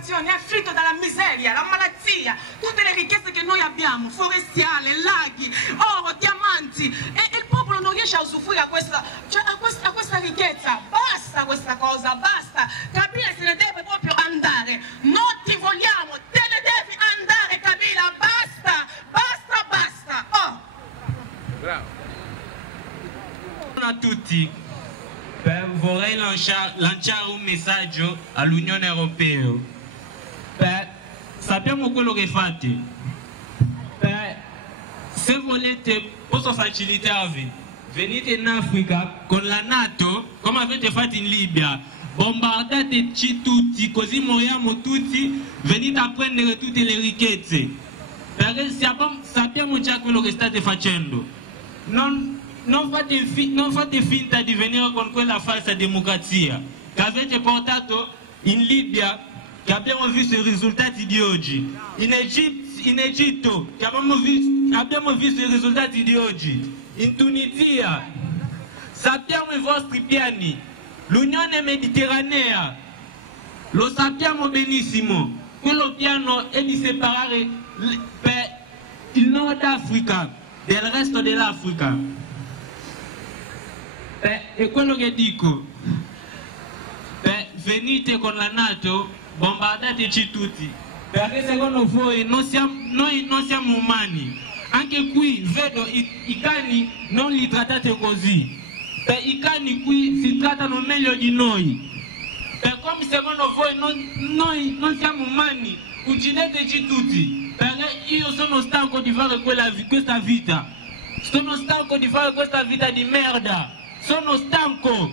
popolazione è afflitta dalla miseria, la malattia, tutte le ricchezze che noi abbiamo, forestiale, laghi, oro, diamanti, e il popolo non riesce a usufruire a questa ricchezza. Basta questa cosa, basta. Kabila se ne deve proprio andare. Non ti vogliamo, te ne devi andare, Kabila, basta, basta, basta. Oh. Bravo. Buongiorno a tutti. Vorrei lanciare un messaggio all'Unione Europea. Sappiamo quello che fate. Se volete, posso facilitarvi. Venite in Africa con la NATO, come avete fatto in Libia. Bombardateci tutti, così moriamo tutti. Venite a prendere tutte le ricchezze. Perché sappiamo già quello che state facendo. Non fate finta di venire con quella falsa democrazia che avete portato in Libia, che abbiamo visto i risultati di oggi, in Egitto, che abbiamo visto i risultati di oggi, in Tunisia. Sappiamo i vostri piani, l'Unione Mediterranea, lo sappiamo benissimo. Quello piano è di separare il Nord Africa del resto dell'Africa. E quello che dico, venite con la NATO, bombardateci tutti, perché secondo voi noi non siamo umani. Anche qui vedo i cani non li trattate così, i cani qui si trattano meglio di noi. Come secondo voi noi non siamo umani, uccideteci tutti, perché io sono stanco di fare questa vita, sono stanco di fare questa vita di merda. Sono stanco,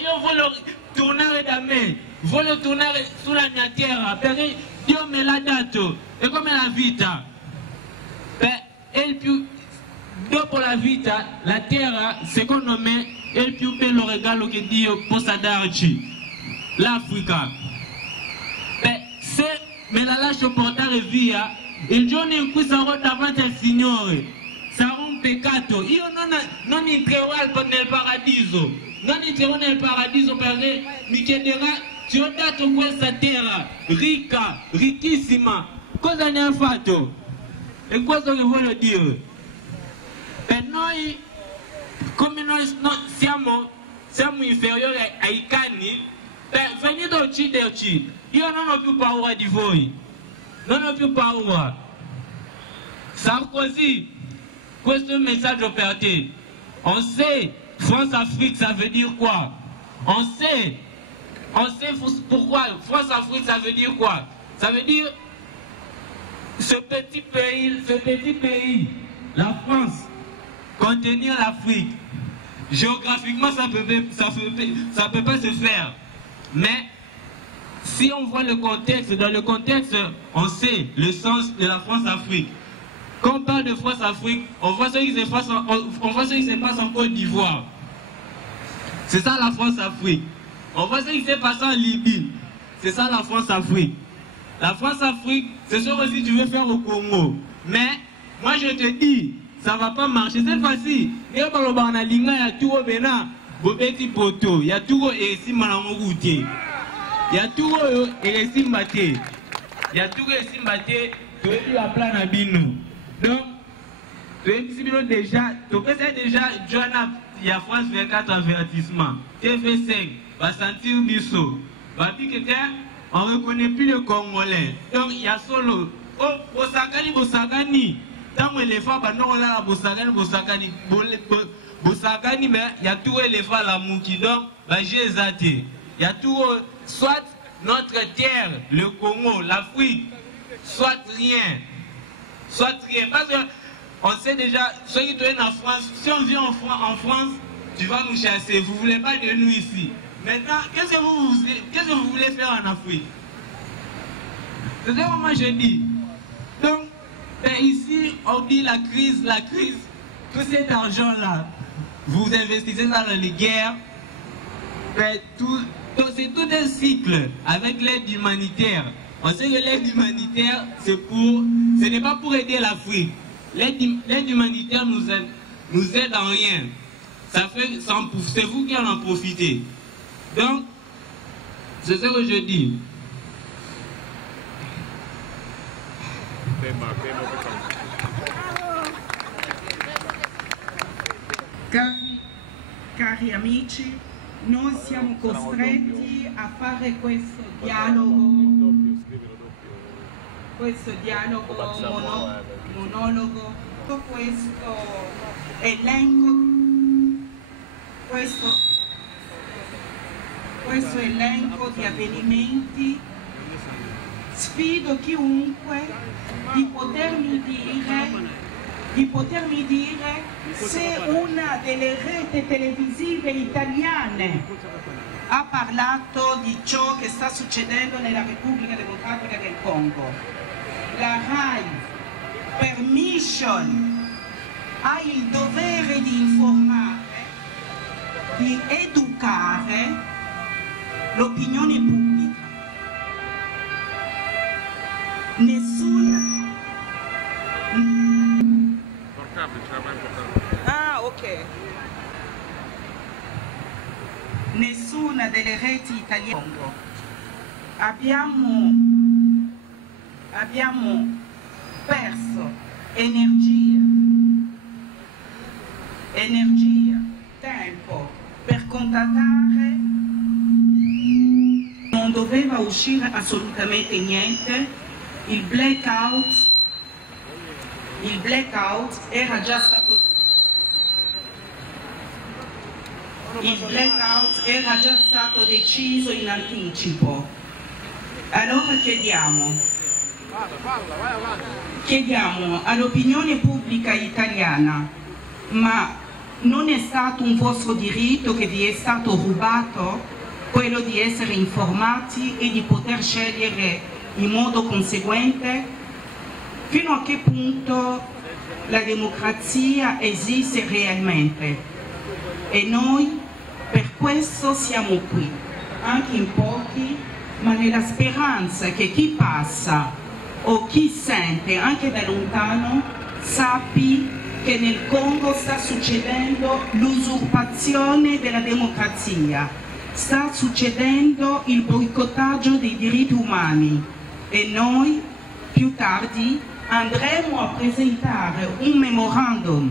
io voglio tornare da me, voglio tornare sulla mia terra, perché Dio me l'ha dato, è come la vita. Dopo la vita, la terra, secondo me, è il più bello regalo che Dio possa darci, l'Africa. Se me la lascio portare via, il giorno in cui sarò davanti al Signore, sarà un peccato. Io non entrerò nel paradiso. Non entrerò nel paradiso perché mi chiederà: ti ho dato questa terra ricca, ricchissima, cosa ne ha fatto? E questo che voglio dire. Per noi, come noi siamo inferiori ai cani, venite a ucciderci. Io non ho più paura di voi. Non ho più paura. Sarkozy, questo è un messaggio per te. On sait, France-Afrique, ça veut dire quoi? On sait pourquoi France-Afrique, ça veut dire quoi? Ça veut dire ce petit pays, la France, contenir l'Afrique. Géographiquement, ça peut pas se faire. Mais si on voit le contexte, dans le contexte, on sait le sens de la France-Afrique. Quand on parle de France-Afrique, on voit ce qui se passe en Côte d'Ivoire. C'est ça la France-Afrique. On voit ce qui s'est passé en Libye. C'est ça la France-Afrique. La France-Afrique, c'est ce que si tu veux faire au Congo. Mais, moi je te dis, ça ne va pas marcher. Cette fois-ci, il y a tout au Bénin, petit poteau, il y a tout et si malamougouté. Il y a tout et si mbaté. Il y a tout et si mbaté, tu es plus à plan à binou. Donc, tu es déjà, Joanna, il y a France 24 avertissements, TV5, va sentir Bissot, va dire que on ne reconnaît plus le Congolais. Donc, il y a solo, oh, Bosakani, tant que les femmes, non, là, Bosakani, mais il y a tout les femmes à Mouki, donc, j'ai zaté. Il y a tout, soit notre terre, le Congo, l'Afrique, soit rien. Parce qu'on sait déjà, ceux qui viennent en France, si on vient en France, tu vas nous chasser. Vous ne voulez pas de nous ici. Maintenant, qu'est-ce que vous voulez faire en Afrique? C'est ce que moi je dis. Donc, ici, on dit la crise, tout cet argent-là, vous investissez ça dans les guerres, c'est tout un cycle avec l'aide humanitaire. On sait que l'aide humanitaire, ce n'est pas pour aider l'Afrique. L'aide humanitaire nous aide en rien. C'est vous qui en profitez. Donc, c'est ce que je dis. Cari amici, noi siamo costretti a fare questo dialogo monologo, questo elenco di avvenimenti. Sfido chiunque di potermi dire se una delle reti televisive italiane ha parlato di ciò che sta succedendo nella Repubblica Democratica del Congo. La RAI, per mission, ha il dovere di informare, di educare l'opinione pubblica. Nessuna delle reti italiane. Abbiamo perso energia, tempo per contattare. Non doveva uscire assolutamente niente. Il blackout era già stato deciso in anticipo. Allora chiediamo all'opinione pubblica italiana, ma non è stato un vostro diritto che vi è stato rubato, quello di essere informati e di poter scegliere in modo conseguente? Fino a che punto la democrazia esiste realmente? E noi per questo siamo qui, anche in pochi, ma nella speranza che chi passa o chi sente anche da lontano sappi che nel Congo sta succedendo l'usurpazione della democrazia, sta succedendo il boicottaggio dei diritti umani e noi più tardi andremo a presentare un memorandum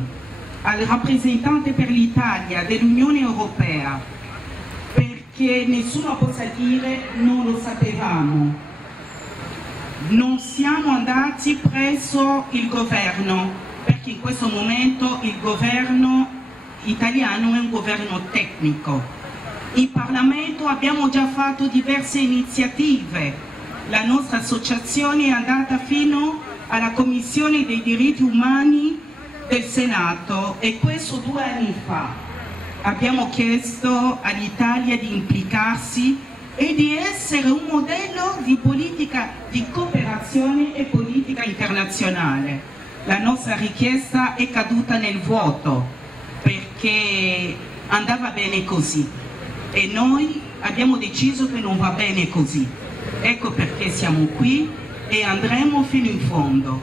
al rappresentante per l'Italia dell'Unione Europea perché nessuno possa dire non lo sapevamo. Non siamo andati presso il governo perché in questo momento il governo italiano è un governo tecnico. In Parlamento abbiamo già fatto diverse iniziative. La nostra associazione è andata fino alla Commissione dei diritti umani del Senato e questo 2 anni fa. Abbiamo chiesto all'Italia di implicarsi e di essere un modello di politica di cooperazione e politica internazionale. La nostra richiesta è caduta nel vuoto perché andava bene così e noi abbiamo deciso che non va bene così. Ecco perché siamo qui e andremo fino in fondo.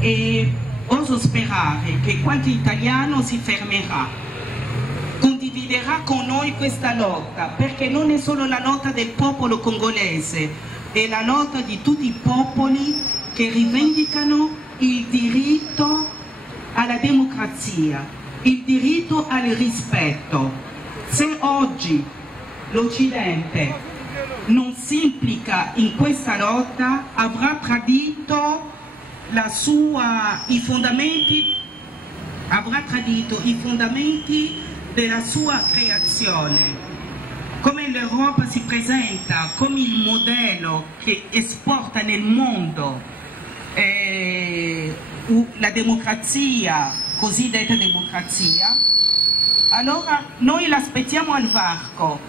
E oso sperare che qualche italiano si fermerà, condividerà con noi questa lotta, perché non è solo la lotta del popolo congolese, è la lotta di tutti i popoli che rivendicano il diritto alla democrazia, il diritto al rispetto. Se oggi l'Occidente non si implica in questa lotta, avrà tradito i fondamenti della sua creazione. Come l'Europa si presenta come il modello che esporta nel mondo la democrazia, cosiddetta democrazia, allora noi l'aspettiamo al varco,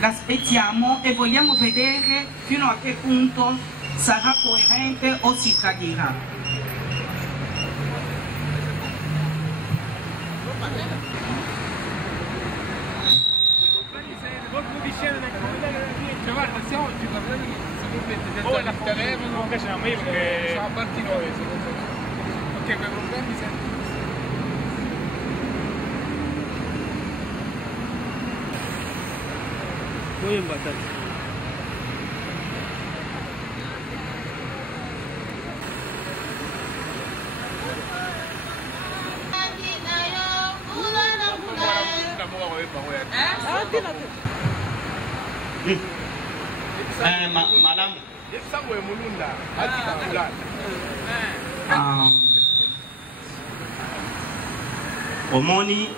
l'aspettiamo e vogliamo vedere fino a che punto sarà coerente o si tradirà. Guarda, se oggi poi la telefono non piaceva io perché siamo partiti noi. Ok, quei problemi sempre. Poi è abbastanza. Madame. Omoni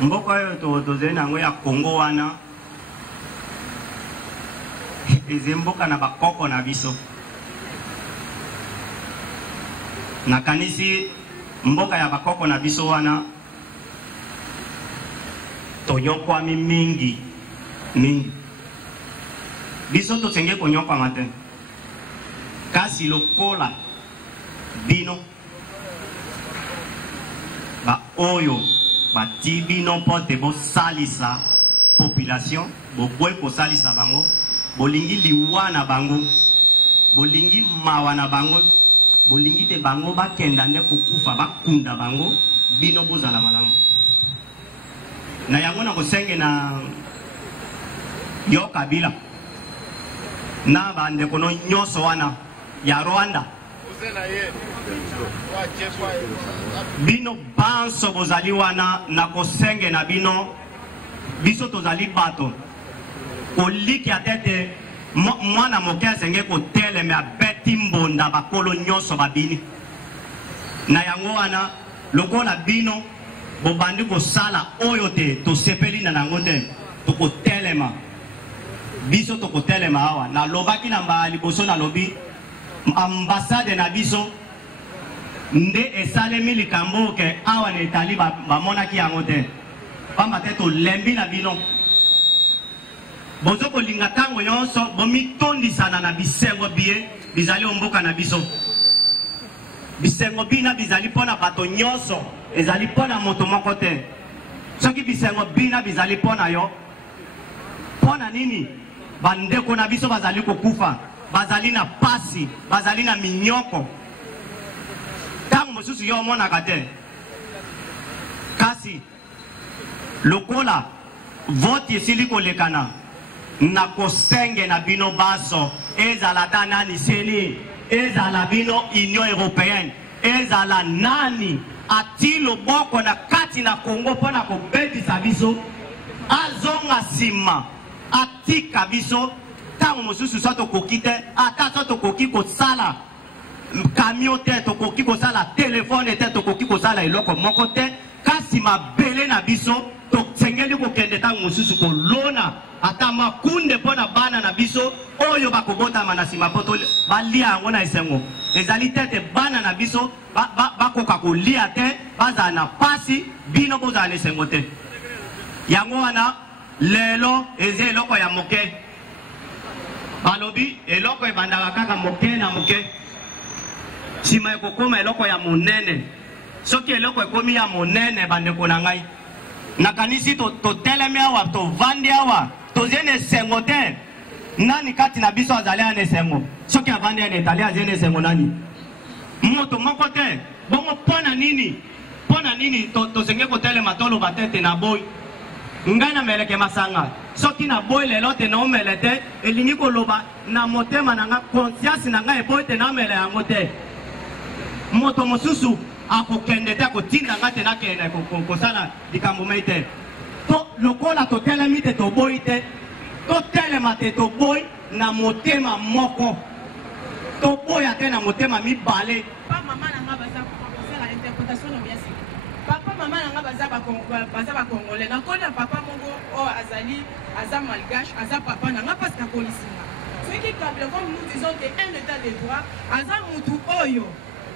mboka oyo tozali nango ya Congo wana eze mboka na bakoko na biso. Nakanisi mboka ya bakoko na biso wana toyokwami mingi biso tosenge konyokwama te kasi lokola bino ba oyo bati bino mpo te bosalisa population boboyi kosalisa bango bolingi liwa na bango bolingi mawa na bango bolingi te bango bakenda nde kokufa bakunda bango bino bozala malamu na yango na kosenge na yo Kabila na bandeko no nyonso wana ya Rwanda bino banso bozali wana na kosenge na bino biso tozali bato koliki atete mwana moke asenge koteleme abeti mbonda bakolo nyonso babini na yango wana lokola bino bobandi kosala oyo te tosepeli na nango te tokotelema biso tokotelema awa nalobaki na mbala liboso nalobi ambassade na biso nde esalemi likambo ke awa na etali bamonaki yango te pamba te tolembi na bino bozo kolinga ntango nyonso bomitondisana na bisengo bie bizali omboka na biso bisengo bina bizali mpona bato nyonso ezali mpona moto moko te soki bisengo bina bizali mpona yo mpona nini bandeko na biso bazali kokufa bazali na pasi bazali na minyoko ntango mosusu yo omonaka te kasi lokola vote esili kolekana na kosenge na bino baso ezala ta nani seni ezala bino Union Européenne ezala nani ati loboko na kati na Congo mpona kobetisa biso azonga nsima atika biso ntango mosusu so tokoki te ata so tokoki kosala camion te tokoki kosala telefone te tokoki kosala eloko moko te kasi mabele na biso tosengeli kokende ntango mosusu kolona ata makunde mpona bana na biso oyo bakobotama na nsima mpo balia yango na esengo ezali tete bana na biso bakoka kolia te bazala na pasi bino bozala na esengo te yango wana lelo eza eloko ya moke balobi eloko ebandaka kaka moke na moke nsima ekokoma eloko ya monene soki eloko ekomi ya monene bandeko na ngai nakanisi totelemi awa tovandi awa tozie na esengo te nani kati na biso azali ya na esengo soki avandi ya na etali azie na esengo nani moto moko te bongo mpona nini tosenge kotelema toloba tete na boyi ngai na meleke masanga soki na boyi lelo te na omele te elingi koloba na motema na nga conscience na ngai eboyi te na omele yango te moto mosusu akokende te akotinda nga te nakende kosala likambo mai te to lokola totelemi te toboyi te totelema te toboyi na motema moko toboya te na motema mibale papa mama na nga baza bakongole nakona papa moko oyo aza malgache aza papa na nga parce akolisinga soki kable comme nous disons que un état de droit aza mutu oyo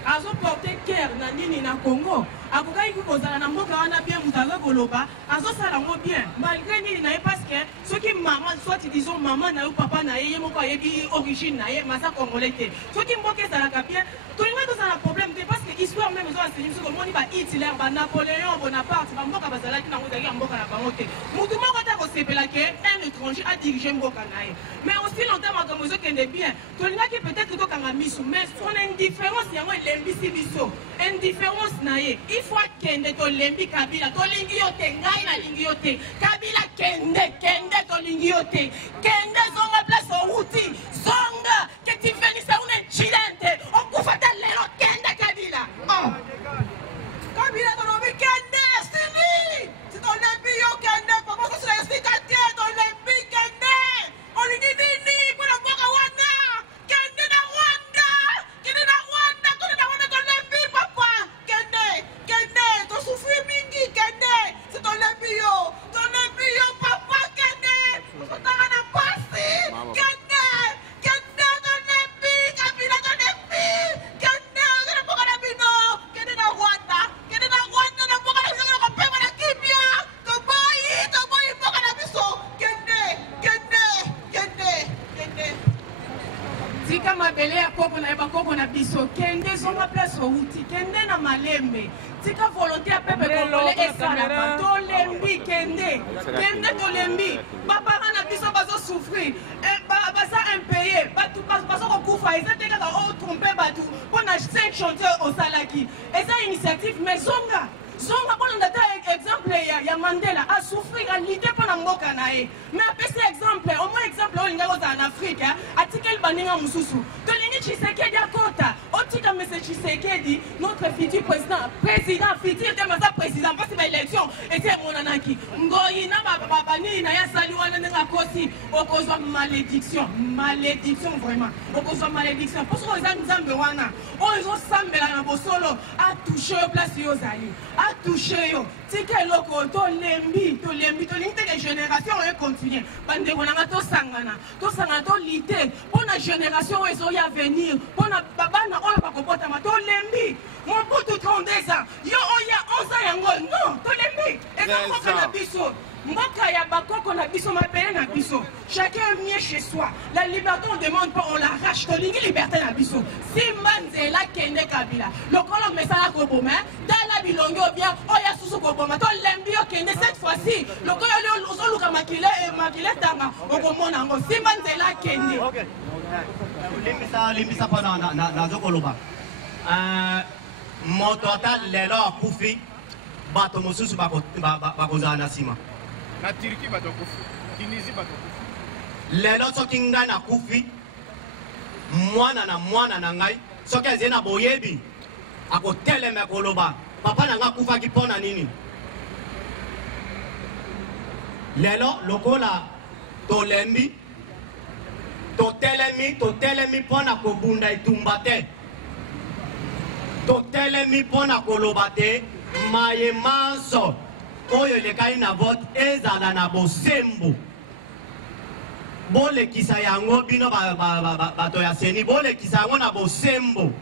azoporte guerre na nini na Congo akokaki kozala na mboka wana bien mutu aza koloba azosala yango bien malgré nini na ye parce que soki mama soit disons mama na yo papa na ye moko ayebi origine na ye maza congolais te soki mboka ezalaka bien tolinga tozala problème te parce que histoire même ezoenseigné soki omoni ba Hitler ba Napoléon Bonaparte bamboka bazalaki nango ezalaki ya mboka na bango te mutu moko ata kosepela ke un étranger adirige mboka na ye mais aussi longtemps makambo ezokende bien tolingaki peut-être tokanga misu mais son indifférence yango elembisi biso indifférence na ye il faut kende tolembi Kabila tolingi yo te ngai nalingi yo te Kabila kende tolingi yo te kende zonga place outi zonga que tu venisses à un incident okufa ta lelo kende Kabila Kabila tolobi kende biso kende zonga place outi kende na malembe tika volonté ya peuple congolais esalaka tolembi kende tolembi baparents na biso bazosouffrir baza impayé bazokokufa eza te kaka otrompe bato mpona 5 chantier osalaki eza initiative mais zonga mpona ndata exemple ya Mandela asouffrir alite mpona mboka na ye mais apesi exemple au moins exemple oyo linga kozala na afrique atikeli baninga mosusu tolingi Tshisekedi akota otika M. Tshisekedi notre futur président futur te maza président mpasi baélection ete emonanaki ngoyi na banini na ye asali wana ndenge akosi okozwa malédiction vraiment okozwa malédiction mpo soki eza nzambe wana oyo ezosambela na bosolo atouche yo place yo ozali atouche yo tika eloko tolembi tolingi teke génération oyo continue bandeko nanga tosangana tolite mpona génération oyo ezoya venir mpona babana oyo bakobotama tolembi mobutu 32 ans yo oya 11 ans yango non tolembi ezakoka na biso mboka ya bakoko na biso mapele na biso chacun est mieux chez soi la liberté on demande pas on l'arrache tolingi liberté na biso simba nzela kende kabila lokolo mesala koboma dala bilongo bien oya susu koboma tolembi yo kende cette fois-ci lokolo ozoluka makile tanga okomona ngo simba nzela kende limbisa pana na zokoloba moto ata lelo akufi bato mosusu bakozala na nsima na Turquie bato kufi Tunisie bato kufi lelo soki ngai nakufi mwana na ngai soki azie na boyebi akotelema koloba papa na ngai akufaki mpona nini lelo lokola tolembi totelemi mpona kobunda etumba te totelemi mpona koloba te maye manso oyo elekai na vote ezala na bosembo bolekisa yango bino bato ya seni bolekisa yango na bosembo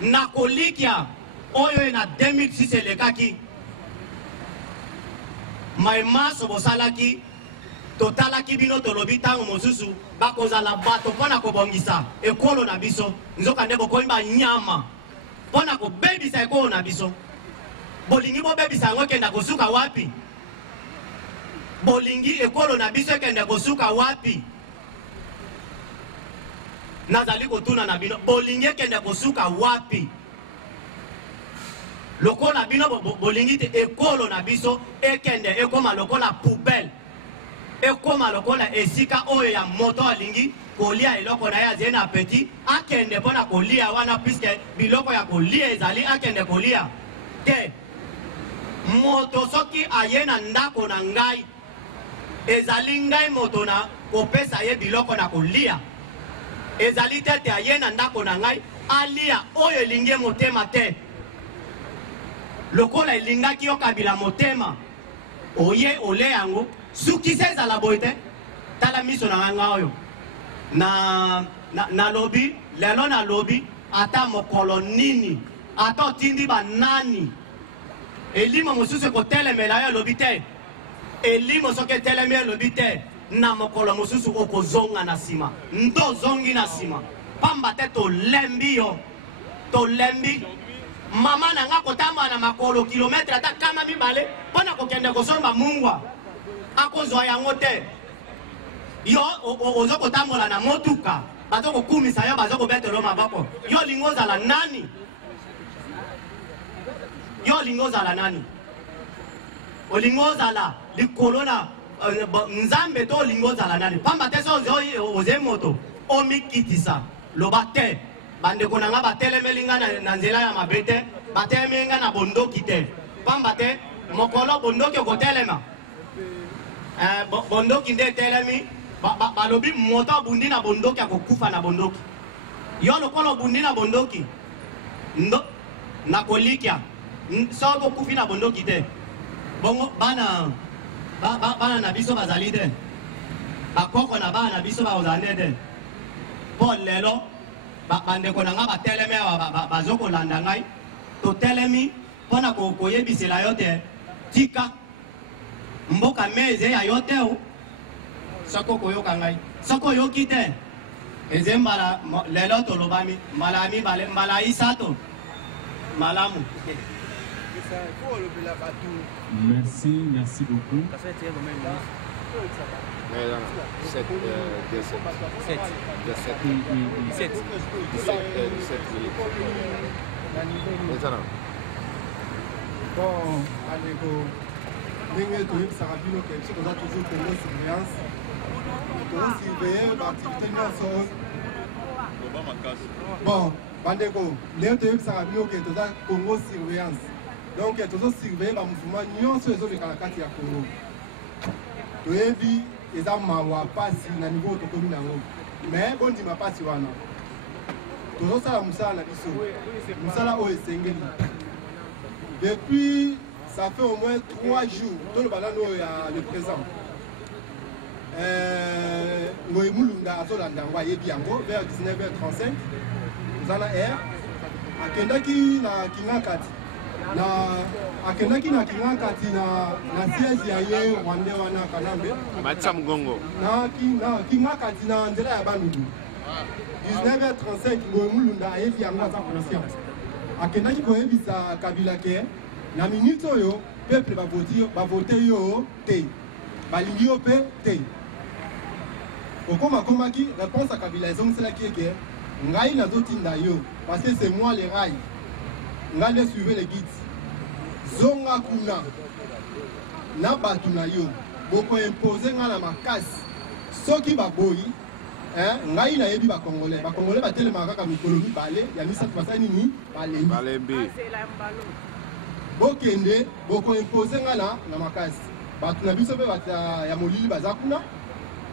na kolikia oyo na 2006 elekaki maye manso bosalaki totalaki bino tolobi ntango mosusu bakozala bato mpona kobongisa ekolo na biso nzoka nde bokomi banyama mpona kobebisa ekolo na biso bolingi bobebisa yango ekenda kosuka wapi bolingi ekolo na biso ekende kosuka wapi nazali kotuna na bino bolingi ekende kosuka wapi lokola bino bolingi te ekolo na biso ekende ekoma lokola poubelle ekoma lokola esika oyo ya moto alingi kolia eloko na ye azie na apeti akende mpona kolia wana puiske biloko ya kolia ezali akende kolia te moto soki aye na ndako na ngai ezali ngai moto na kopesa ye biloko na kolia ezali tete aye na ndako na ngai alia oyo elingi motema te lokola elingaki yo kabila motema oye ole yango sukisa ezala boye te tala miso na ngai nga oyo nalobi lelo nalobi ata mokolo nini ata otindi banani elimo mosusu ekotelemela yo elobi te elimo soki etelemi elobi te na mokolo mosusu okozonga na nsima ndozongi na nsima pamba te tolembi yo tolembi mama na nga kotambola na makolo kilometre ata 200 mpona kokende kosomba mungwa akozwa yango te yo ozo kotambola na motuka bazo kokumisa yo bazo kobetelo maboko yo lingo ozala nani yo lingo ozala nani olingo ozala likolo na nzambe to olingo ozala nani pamba te so oze moto omikitisa loba te bandeko na nga batelemeli nga na nzela ya mabe te batelemeli nga na bondoki te pamba te mokolo bondoki okotelema bondoki nde etelemi balobi moto abundi na bondoki akokufa na bondoki yo lokola obundi na bondoki na kolikia soki okufi na bondoki te bongo bana na biso bazali te bakoko na bana na biso bakozala nde te mpo lelo bandeko na nga batelemi bazokolanda ngai totelemi mpona koyebisela yo te tika mboka me eze ya yo te o soki okoyoka ngai soki oyoki te Ezembala lelo tolobami malami mbala isato malamu. Merci beaucoup. 17. Bon, Alego, Nengue Toyib Sarabino, qui est toujours pour nos surveillance. Nous surveiller l'activité de bon, Bandeko, Nengue Toyib Sarabino, qui est toujours Congo surveillance. Donc, il est toujours surveillé par le mouvement Nyon sur les autres Kalakati à Congo. Toyebi, les armes pas si na niveau de commune. Mais bon, dis-moi pas si on a. Toujours ça, Moussa la biso. Moussa la Oesengeli. Depuis, ça fait au moins 3 jours, tout le balano est le présent. Moïmoulunga, vers 19h35, nous allons air. Akendaki na Kingakati. Akendaki na Kingakati na siège ya ye Rwanda wana Kanambe. Matsa Mgongo. Na Kingakati na Ndela ya Bandundu. 19h35, Moïmoulunga ayebi yango aza conscience. Akendaki koyebisa Kabila ke na minute oyo peuple va voter yo te balingi yo pe te okoma komaki réponse à Kabila ezongisela ki ke ngai nazotinda yo parce que c'est moi les rails ngai les suivre les guides zonga kuna na batu na yo boko imposer nga na makasi soki baboyi ngai na yebi ba congolais batelema kaka mikolo mibale ya misatu basani ni balembi bokende boko imposer nga na makasi batu na biso pe bata ya molili baza kuna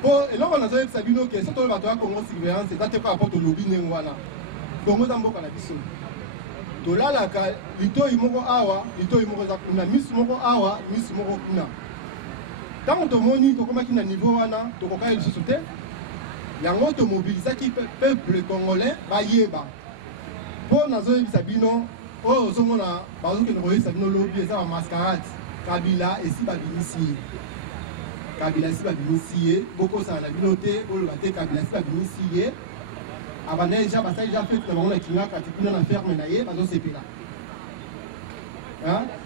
po eloko nazoyebisa bino ke soto bato ya Congo surveillance ezate ko apoto lobi ndenge wana Congo za mboka na biso tolalaka litoi moko awa litoi moko za kuna misu moko awa misu moko kuna ntango tomoni tokomaki na niveau wana tokokai lisusu te yango tomobilisaki peuple congolais bayeba mpo nazoyebisa bino oyo ozomona bazokende koyebisa bino lobi eza bamascarade Kabila esi babimisi ye bokosala na bino te oloba te Kabila esi babimisi ye abanda deja basali deja fete na bango na Kingakati kuna na ferme na ye bazosepela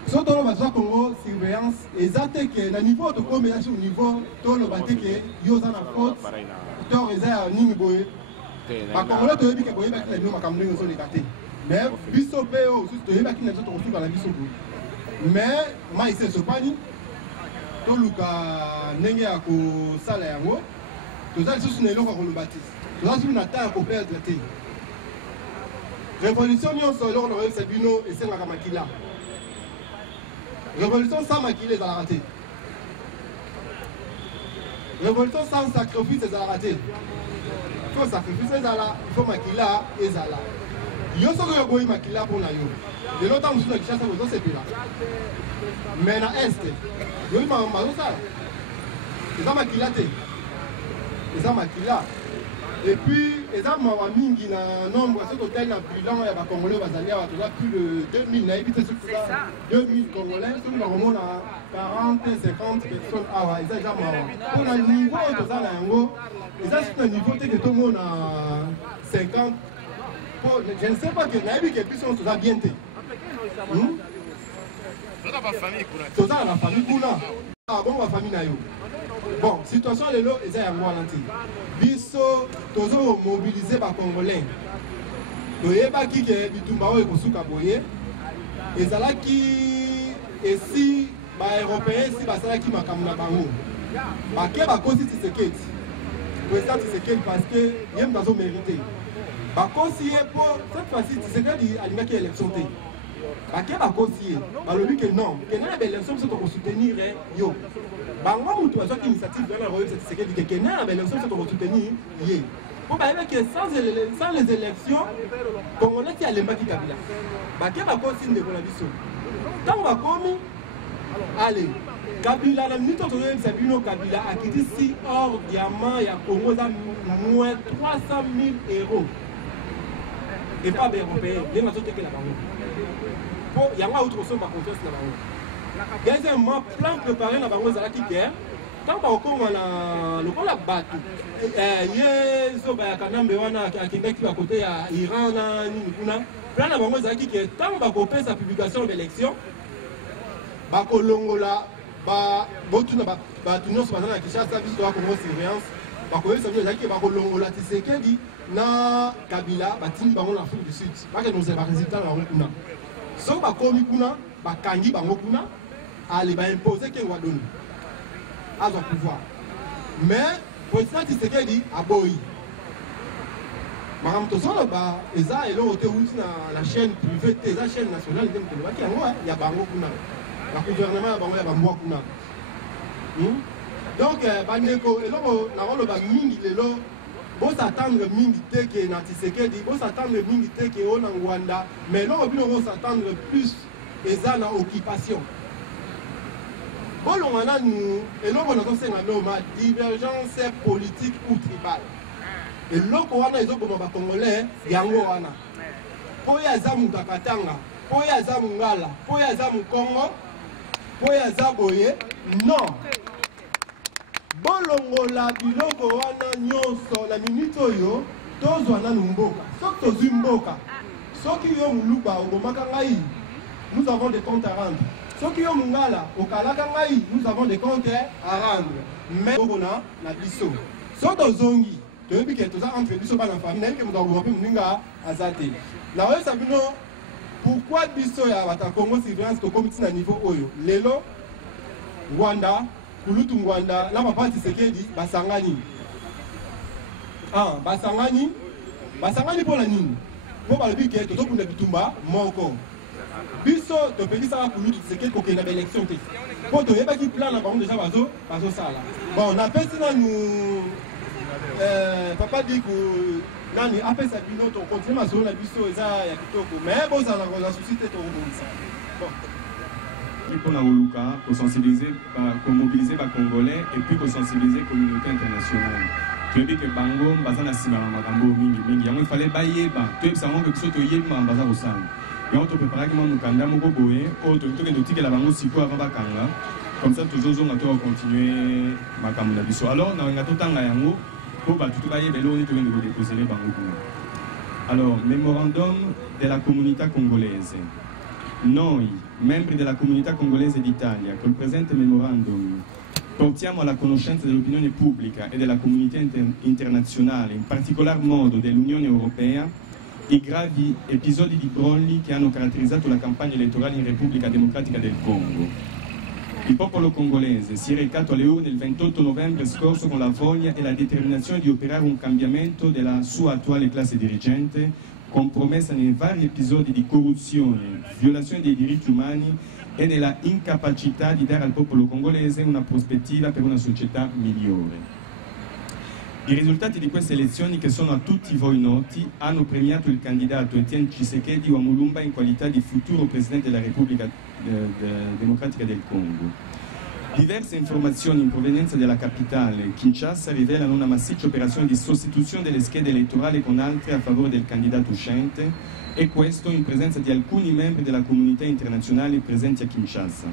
so toloba toza Congo surveillance eza te ke na niveau tokomela sur niveau toloba te ke yo oza na faute tor eza ya nini boye bakongolais toyebi ke boyebaki na bino makambo ndenge ezoleka te mais biso mpe oyo osusu toyebaki na biso tokosuka na biso boye mais mai se esopani toluka ndenge ya kosala yango toza lisusu na eloko ya koloba te toza lisusu na temps ya koperdre te révolution nyonso eloko na koyebisa bino esengaka makila révolution sans makila ezalaka te révolution sans sacrifice ezalaka te faut sacrifice ezala faut makila ezala yo soki oboyi makila mpona yo lelo ntango mosusu na Kinshasa ozosepela mais na este yoyi makambo azosala eza makila te eza makila et puis eza mawa mingi na nombre soki totali na bilan ya bacongolais bazali awa toza plus de 2000 nayebi te soki toza 2000 congolais soki bakomona 40-50 personnes awa eza eza mawa mpona niveau oyo toza na yango eza soki na niveau teke tomona 50 je ne sais pas que nayebi ke biso toza bien te toza na famille kuna bongo bafamille na yo bon situation lelo eza yango wana te biso tozomobilize bacongolais toyebaki ke bitumba oyo ekosuka boye ezalaki esi baeuropéen esi basalaki makambo na bango bake bakosi Tshisekedi président Tshisekedi parce que ye moto azomérite bakosi ye mpo cette fois-ci Tshisekedi alingaki élection te bake bakosi ye balobi ke non kende na baélection biso tokosoutenir yo bango mutu bazwaki initiative wana koyebisa Tshisekedi ke kende na baélection biso tokosoutenir ye mpo bayebi ke sans les élections congolais ti alembaki Kabila bake bakosi ndeko na biso ntango bakomi ale Kabila na minute tozoyebisa bino Kabila akiti si or diamant ya Congo za moins 300 000 euros et pas européen ndenge azotekela bango mpo yango auti kosomba confiance na bango deuxièmement plan préparé na bango ezalaki ke ntango bakokoma lokola bato ye zobayaka nambe wana akendaki bakote ya Iran na nini kuna plan na bango ezalaki ke ntango bakopesa publication d'élection bakolongola botuna bato nyonso baza na Kinshasa biso toya Congo surveillance bakoyebisa bino ezalaki bakolongola Tshisekedi na Kabila batindi bango na Afrique du Sud bakende kozala baresultat na bango kuna soki bakomi kuna bakangi bango kuna ale baimpose ke wadoni azwa pouvoir mais président Tshisekedi aboyi makambo tozoloba eza eloko te wuti na chaîne privée te eza chaîne nationale te tolobaki yango ya bango kuna ya gouvernement ya bango ya bambwa kuna donc bandeko eloko nakoloba mingi lelo bosatendre mingi te ke na Tshisekedi bosatendre mingi te ke o na Rwanda mais eloko bino bosatendre plus eza na occupation bolonga nanu eloko nazosenga noma divergence politique ou tribale eloko wana ezoboma bakongolais yango wana po oyo aza moto akatanga po oyo aza mongala po oyo aza mokongo po oyo aza boye non bolongola biloko wana nyonso na minute oyo tozwa nanu mboka soki tozwi mboka soki yo moluba obomaka ngai nous avons des comptes à rendre soki yo mongala okalaka ngai nous avons des comptes à rendre mais okona na biso so tozongi toyebi ke toza entre biso bana famille nayebi ke moto akoboma mpe moninga aza te naoyesa bino pourquoi biso ya bato ya Congo surveillance tokomi ti na niveau oyo lelo Rwanda kulutu Rwanda na papa Tshisekedi basangani basangani mpona nini mpo balobi ke tozokunda bitumba moko biso topekisaka kulutu Tshisekedi kokenda baélection te mpo toyebaki plan na bango deja bazosala bon napesi nanu papa di nani apesa bino tokontinue masolo na biso eza ya kitoko mais bozala koza susi te tokobongisa pour la sensibiliser, pour mobiliser les Congolais et puis pour sensibiliser la communauté internationale. Tu as dit que Bango, Bazana Sima, Magambo, Mingi, il fallait bailler, tu as savons que ce que tu as Bazar au sang. Et on te prépare que mon Kanda, mon Boboé, autre que nous dit que la Bango Siko avant Bakanga. Comme ça, toujours, on va continuer Magambo Nabiso. Alors, on a tout le temps à Yango, pour tout bailler, mais là, on est en train de déposer les Bango. Alors, mémorandum de la communauté congolaise. Noi, membri della comunità congolese d'Italia, col presente memorandum portiamo alla conoscenza dell'opinione pubblica e della comunità internazionale, in particolar modo dell'Unione Europea, i gravi episodi di brogli che hanno caratterizzato la campagna elettorale in Repubblica Democratica del Congo. Il popolo congolese si è recato alle urne il 28 novembre scorso con la voglia e la determinazione di operare un cambiamento della sua attuale classe dirigente, compromessa nei vari episodi di corruzione, violazione dei diritti umani e nella incapacità di dare al popolo congolese una prospettiva per una società migliore. I risultati di queste elezioni, che sono a tutti voi noti, hanno premiato il candidato Etienne Tshisekedi wa Mulumba in qualità di futuro presidente della Repubblica Democratica del Congo. Diverse informazioni in provenienza della capitale, Kinshasa, rivelano una massiccia operazione di sostituzione delle schede elettorali con altre a favore del candidato uscente, e questo in presenza di alcuni membri della comunità internazionale presenti a Kinshasa.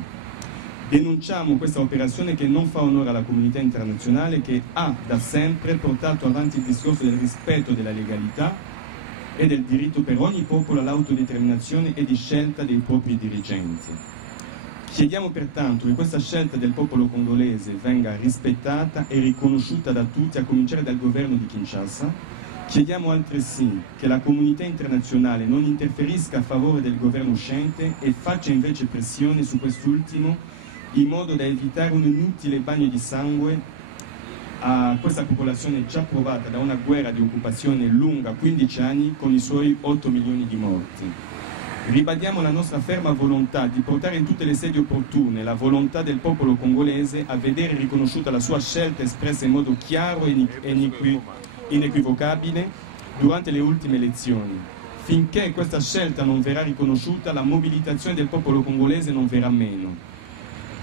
Denunciamo questa operazione che non fa onore alla comunità internazionale, che ha da sempre portato avanti il discorso del rispetto della legalità e del diritto per ogni popolo all'autodeterminazione e di scelta dei propri dirigenti. Chiediamo pertanto che questa scelta del popolo congolese venga rispettata e riconosciuta da tutti, a cominciare dal governo di Kinshasa. Chiediamo altresì che la comunità internazionale non interferisca a favore del governo uscente e faccia invece pressione su quest'ultimo, in modo da evitare un inutile bagno di sangue a questa popolazione già provata da una guerra di occupazione lunga 15 anni con i suoi 8 milioni di morti. Ribadiamo la nostra ferma volontà di portare in tutte le sedi opportune la volontà del popolo congolese a vedere riconosciuta la sua scelta espressa in modo chiaro e inequivocabile durante le ultime elezioni. Finché questa scelta non verrà riconosciuta, la mobilitazione del popolo congolese non verrà meno.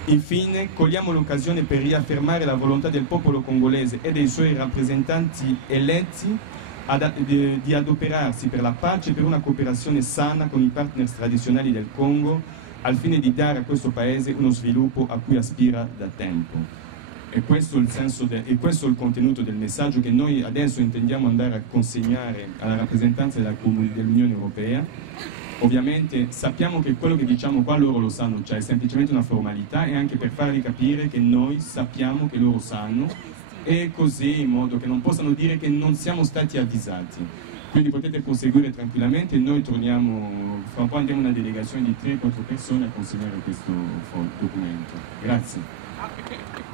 Infine, cogliamo l'occasione per riaffermare la volontà del popolo congolese e dei suoi rappresentanti eletti di adoperarsi per la pace e per una cooperazione sana con i partner tradizionali del Congo, al fine di dare a questo paese uno sviluppo a cui aspira da tempo. E questo è il senso e questo è il contenuto del messaggio che noi adesso intendiamo andare a consegnare alla rappresentanza dell'Unione Europea. Ovviamente sappiamo che quello che diciamo qua loro lo sanno, cioè è semplicemente una formalità, e anche per farli capire che noi sappiamo che loro sanno, e così in modo che non possano dire che non siamo stati avvisati. Quindi potete proseguire tranquillamente, noi torniamo, fra un po' andiamo una delegazione di 3-4 persone a consegnare questo documento. Grazie.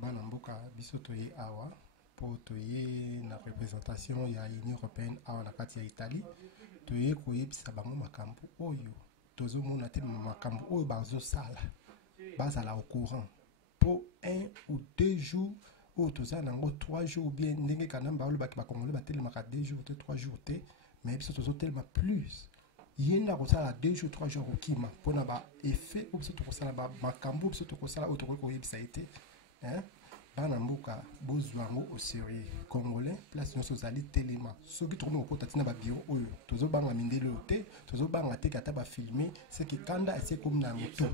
bana mboka biso toye awa po toye na représentation ya Union européenne awa na kati ya Italie toye koyebisa bango makambo oyo tozomona te makambo oyo bazosala bazala au courant po 1 ou 2 jours oyo toza nango 3 jours ou bien ndenge kana baolobaki bakongole batelemaka 2 jours te 3 jours te mais biso tozotelema plus yenda kosala 2 jours 3 jours okima mpona baeffet oyo biso tokosala makambo oyo biso tokosala oyo tokoki koyebisa ete bana mboka bozwa yango au sérieux congolais place nyonso ozali telema soki tokomi kokota ntina babiro oyo tozobanga mindele oyo te tozobanga te kata bafilme seke kanda esi ekomi na motu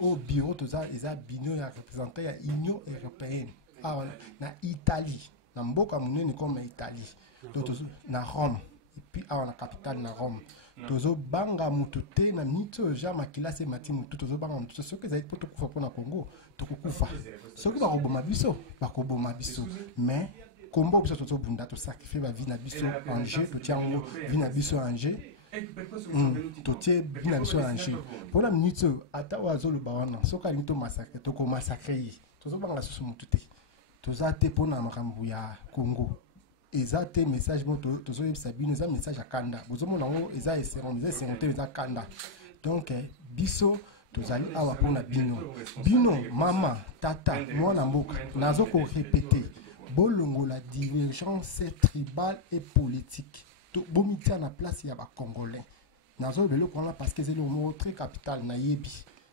oyo biro toza eza bino ya représentant ya Union européenne awa na Italie na mboka monene comme Italie na Rome epuis awa na capitale na Rome tozobanga motu te na miniti oyo ja makilasi emati motu tozobanga motu soki ezali mpo tokufa mpo na Congo tokokufa soki bakoboma biso mais kombo biso tozobunda tosakrifie bavi na biso en jeu totia yango vi na biso en jeu totie vi na biso en jeu mpona miniti oyo ata oyo azoloba wana soki alingi tomasakre tokomasakre ye tozobanga susu motu te toza te mpona makambo ya Congo eza te message mo tozoyebisa bino eza message ya kanda bozomona yango eza esengo te eza kanda donc biso tozali awa mpona bino mama tata mwana mboka nazo korepete bolongola divergence tribale et politique bomitia na place ya bacongolais nazoloba eloko wana parce que ezali moko très capital nayebi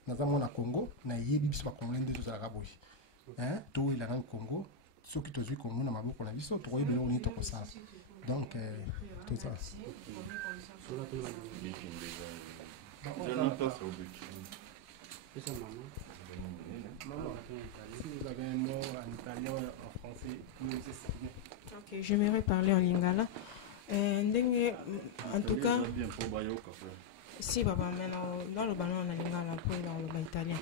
naza mwana Congo nayebi biso bacongolais nde tozalaka boye toyelanga Congo soki tozwi Congo na maboko na biso tokoyeba eloko nini tokosala donc toza Ok, j'aimerais parler en lingala. En tout cas, si papa maintenant dans le ballon en lingala pour dans le italien.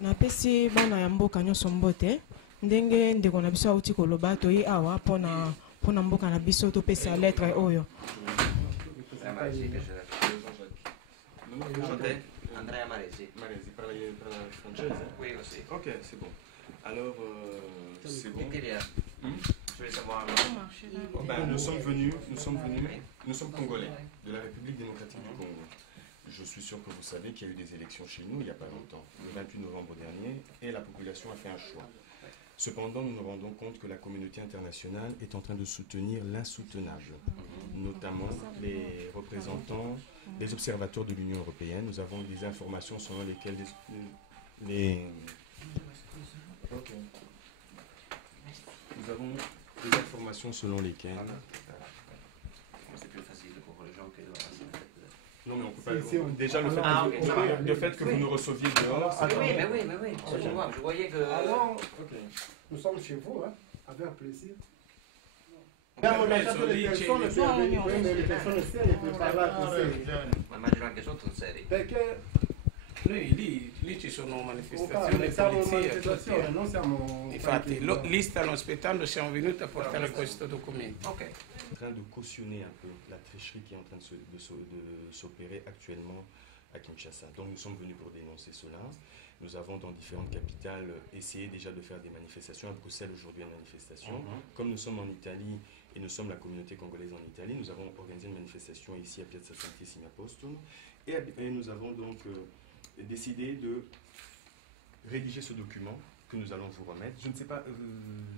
Na pesi bana ya mboka nyonso mbote ndenge ndeko na biso auti koloba toyi awa pona mboka na biso topesa lettre oyo. Andrea Maresi. Maresi, parli francese? Oui, aussi. Ok, c'est bon. Alors, c'est bon. Je voulais savoir. Nous sommes congolais de la République démocratique du Congo. Je suis sûr que vous savez qu'il y a eu des élections chez nous il n'y a pas longtemps, le 28 novembre dernier, et la population a fait un choix. Cependant, nous nous rendons compte que la communauté internationale est en train de soutenir l'insoutenable, notamment les représentants, les observateurs de l'Union européenne. Nous avons des informations selon lesquelles nous avons des informations selon lesquelles... C'est plus facile pour les gens que non, mais on peut pas... Déjà, le fait que vous nous receviez dehors... Oui. Je voyais que... Alors, nous sommes chez vous, hein, avec plaisir. Immagino anche sotto seri. Perché lì ci sono manifestazioni, polizia, non siamo infatti lì stanno aspettando, siamo venuti a portare questo documento. Ok. En train de cautionner un peu la tricherie qui est en train de s'opérer actuellement à Kinshasa. Donc nous sommes venus pour dénoncer cela Nous avons dans différentes capitales essayé déjà de faire des manifestations. À Bruxelles, aujourd'hui, une manifestation. Comme nous sommes en Italie et nous sommes la communauté congolaise en Italie, nous avons organisé une manifestation ici à Piazza Santissima Postum. Et nous avons donc décidé de rédiger ce document que nous allons vous remettre. Je ne sais pas...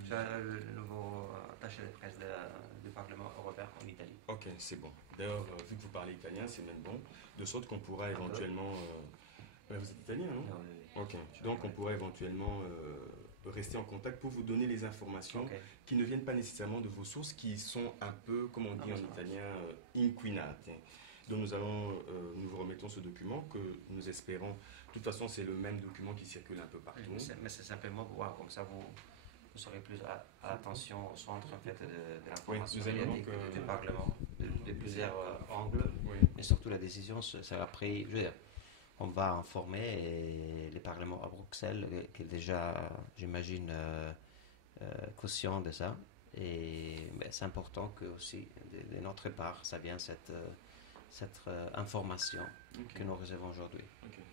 C'est le nouveau attaché de presse du Parlement européen en Italie. Ok, c'est bon. D'ailleurs, vu que vous parlez italien, c'est même bon. De sorte qu'on pourra éventuellement... vous êtes italien, non? Non, ok. Donc on pourra éventuellement rester en contact pour vous donner les informations qui ne viennent pas nécessairement de vos sources, qui sont un peu, comme on dit en italien, inquinate. Donc nous vous remettons ce document que nous espérons. De toute façon, c'est le même document qui circule un peu partout. Mais c'est simplement pour voir, comme ça vous serez plus à attention au centre en fait, de l'information médiatique du Parlement, de plusieurs angles. Mais surtout la décision sera prise. Je veux dire, on va informer les parlements à Bruxelles, qui est déjà, j'imagine, conscient de ça. Et c'est important que aussi, de notre part, ça vient cette information que nous recevons aujourd'hui.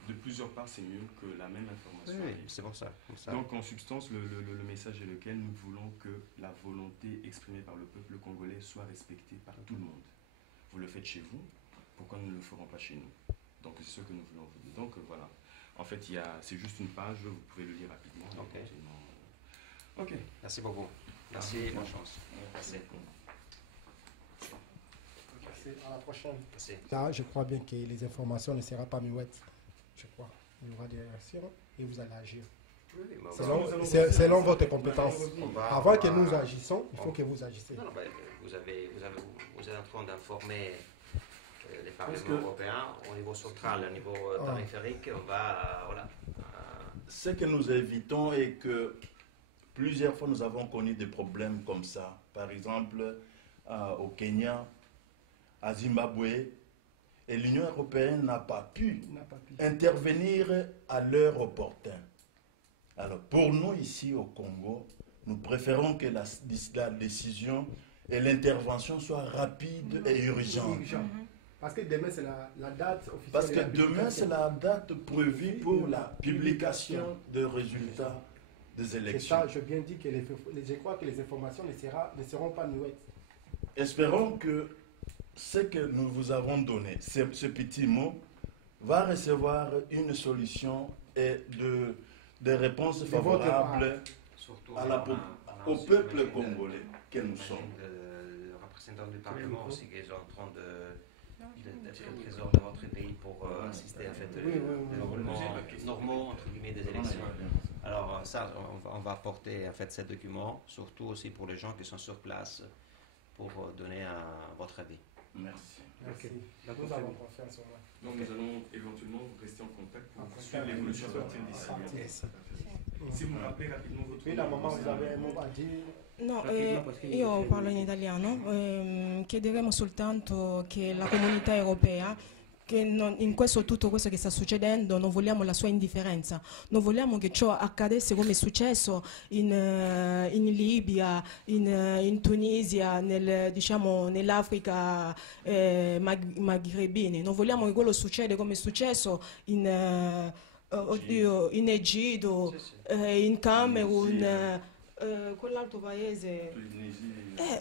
De plusieurs parts, c'est mieux que la même information. Oui, c'est pour ça. Donc, en substance, le message est lequel nous voulons que la volonté exprimée par le peuple congolais soit respectée par tout le monde. Vous le faites chez vous, pourquoi nous ne le ferons pas chez nous? Donc, c'est ce que nous voulons vous dire. Donc, voilà. En fait, c'est juste une page, vous pouvez le lire rapidement. Ok. Merci beaucoup. Merci, bonne chance. Merci. À la prochaine. Merci. Là, je crois bien que les informations ne seront pas muettes. Je crois. Il y aura des réactions et vous allez agir. Selon votre compétence. Avant que nous agissions, il faut que vous agissez. Non, vous êtes en train d'informer les parlements européens au niveau central, au niveau périphérique. On va. Voilà. Ce que nous évitons est que plusieurs fois nous avons connu des problèmes comme ça. Par exemple, au Kenya, à Zimbabwe, et l'Union européenne n'a pas pu intervenir à l'heure opportune. Alors, pour nous, ici au Congo, nous préférons que la décision et l'intervention soient rapides et urgentes. Parce que demain, c'est la date officielle. Parce que demain, c'est la date prévue pour la publication des résultats des élections. C'est ça, je viens de dire que je crois que les informations ne seront pas muettes. Espérons que ce que nous vous avons donné, ce petit mot, va recevoir une solution et des réponses favorables au peuple congolais que nous sommes. Le représentant du Parlement aussi qui est en train d'être le trésor de votre pays pour assister à fait le déroulement normaux entre guillemets des élections. Alors ça, on va apporter en fait ces documents, surtout aussi pour les gens qui sont sur place, pour donner votre avis. Merci. Merci. Nous avons confiance en moi. Donc nous allons éventuellement rester en contact pour suivre l'évolution à partir d'ici. Si vous me rappelez rapidement votre nom. La maman, vous avez un mot à dire? No, io parlo in italiano. Chiederemo soltanto che la comunità europea, che in tutto questo che sta succedendo, non vogliamo la sua indifferenza, non vogliamo che ciò accadesse come è successo in Libia, in Tunisia, nell'Africa magrebini, non vogliamo che quello succeda come è successo in Egitto, in Camerun, quell'altro paese.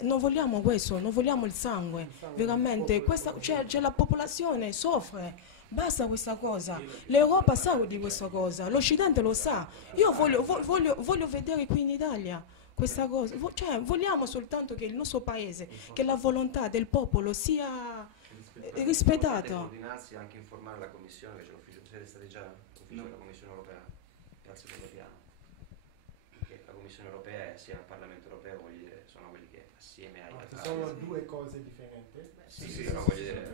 Non vogliamo questo, non vogliamo il sangue, veramente. C'è la popolazione soffre, basta questa cosa. L'Europa sa di questa cosa, l'Occidente lo sa. Io voglio vedere qui in Italia questa cosa. Vogliamo soltanto che il nostro paese, che la volontà del popolo sia rispettata. Coordinarsi anche informare la Commissione, che c'è l'ufficio, siete stati già l'ufficio della Commissione europea, grazie per il piano. La Commissione europea sia il Parlamento europeo, voglio dire, sono quelli che assieme ai... Sono due cose differenti. Sì, però voglio dire...